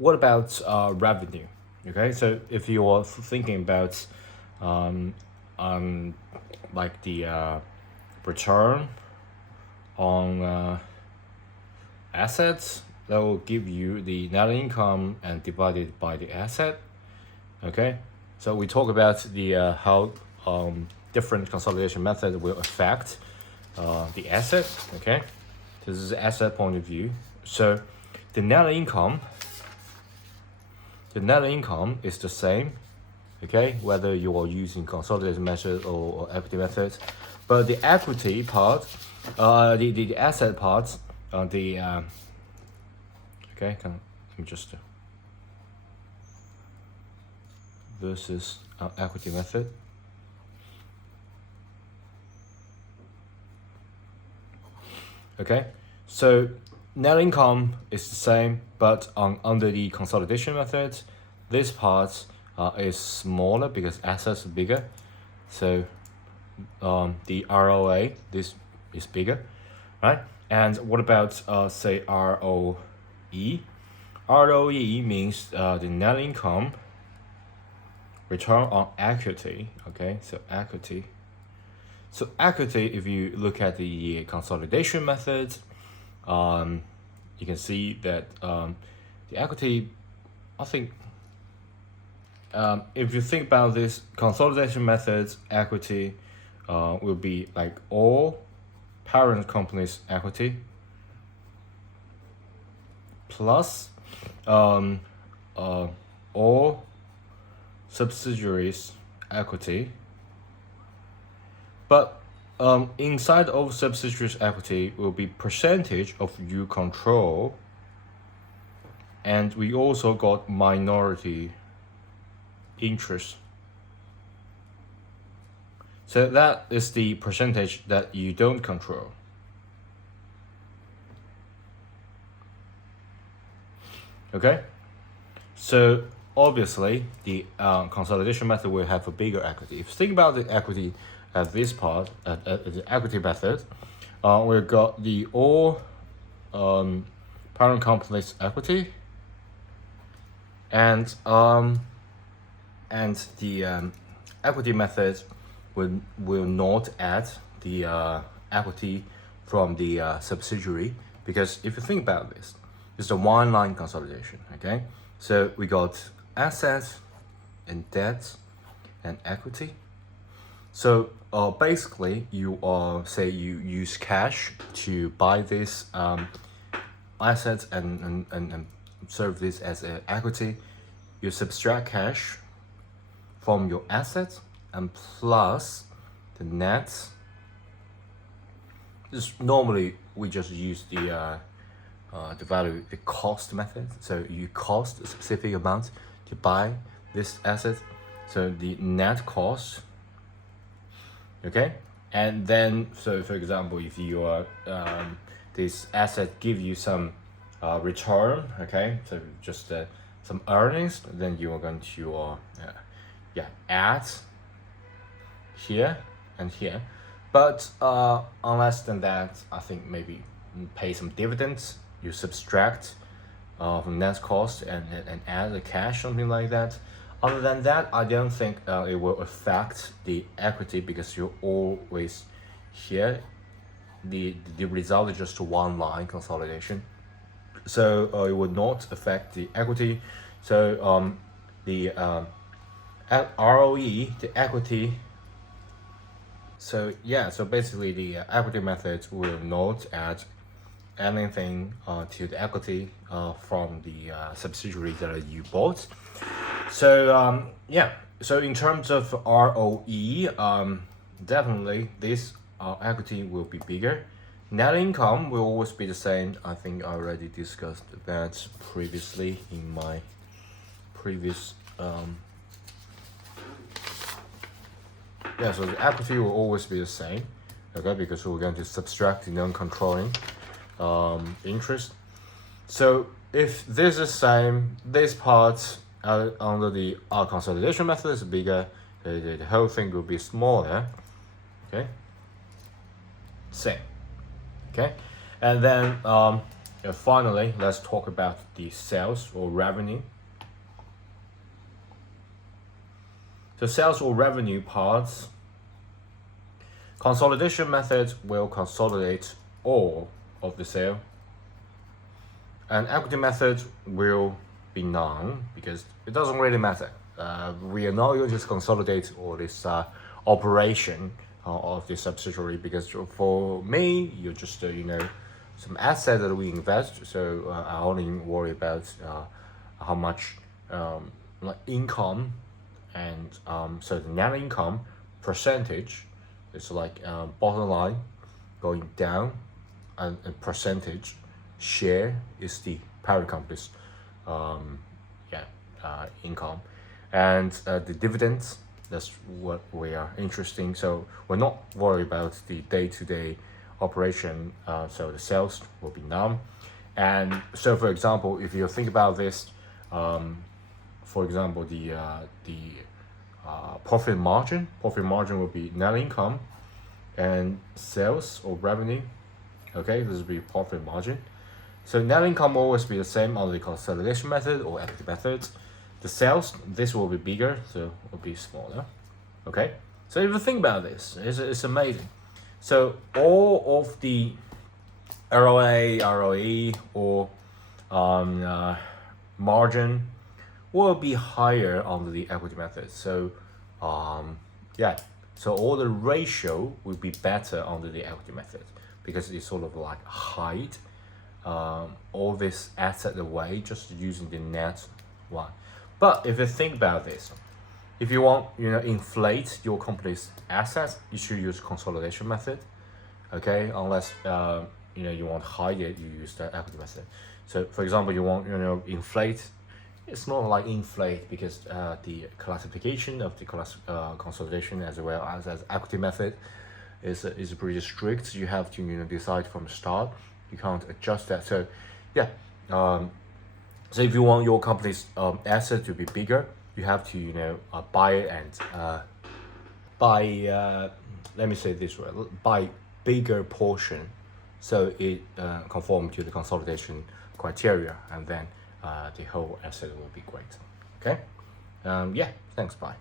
what about revenue? Okay, so if you are thinking about um, like the return on assets, that will give you the net income and divided by the asset. Okay, so we talk about the how different consolidation methods will affect the asset. Okay, this is the asset point of view. So the net income is the same, okay, whether you are using consolidated method or equity method, but the equity part, the asset part, okay, let me just versus equity method. Okay, so net income is the same, but under the consolidation method, this part is smaller because assets are bigger. So the ROA, this is bigger, right? And what about say ROE? ROE means the net income, return on equity. Okay, so equity. So equity, if you look at the consolidation method, you can see that the equity, I think, if you think about this consolidation methods, equity will be like all parent companies' equity plus all subsidiaries' equity. But inside of subsidiaries' equity will be percentage of you control, and we also got minority interest. So that is the percentage that you don't control. Okay, so obviously the consolidation method will have a bigger equity. If you think about the equity at this part, the equity method, we've got the all parent company's equity, and the equity method will not add the equity from the subsidiary, because if you think about this, it's a one-line consolidation. Okay, so we got assets and debts and equity. So basically, you say you use cash to buy this assets and serve this as an equity. You subtract cash from your assets and plus the net. Just normally we just use the value, the cost method. So you cost a specific amount to buy this asset. So the net cost. Okay, and then so for example, if you are this asset give you some return, okay, so just some earnings, then you are going to add here and here. But unless than that, I think maybe pay some dividends, you subtract from net cost and add the cash, something like that. Other than that, I don't think it will affect the equity, because you always here the result is just one line consolidation, so it would not affect the equity. So the ROE, the equity. So yeah, so basically the equity method will not add anything to the equity from the subsidiary that you bought. So yeah, so in terms of ROE, definitely this equity will be bigger. Net income will always be the same. I think I already discussed that previously in my previous so the equity will always be the same, okay, because we're going to subtract the non-controlling interest. So if this is the same, this part under the consolidation method is bigger, the whole thing will be smaller. Okay, same. Okay, and then And finally, let's talk about the sales or revenue. The sales or revenue parts, consolidation methods will consolidate all of the sale. And equity method will be none because it doesn't really matter. We are not going to just consolidate all this operation of the subsidiary because for me, you're just some asset that we invest. So I only worry about how much like income and so the net income percentage is like bottom line going down, and percentage share is the parent company's income, and the dividends, that's what we are interesting. So we're not worried about the day-to-day operation, so the sales will be none. And so for example, if you think about this, for example, the profit margin will be net income and sales or revenue. Okay, this will be profit margin. So net income will always be the same on the consolidation method or equity method. The sales, this will be bigger, so it will be smaller. Okay, so if you think about this, it's amazing. So all of the ROA, ROE, or margin will be higher under the equity method. So so all the ratio will be better under the equity method because it's sort of like hide all this asset away just using the net one. But if you think about this, if you want inflate your company's assets, you should use consolidation method. Okay, unless you want to hide it, you use the equity method. So for example, you want inflate. It's not like inflate because the classification of the consolidation as well as equity method is pretty strict. You have to decide from the start. You can't adjust that. So so if you want your company's asset to be bigger, you have to buy it and buy let me say this way, buy bigger portion so it conform to the consolidation criteria, and then the whole asset will be great. Okay, thanks, bye.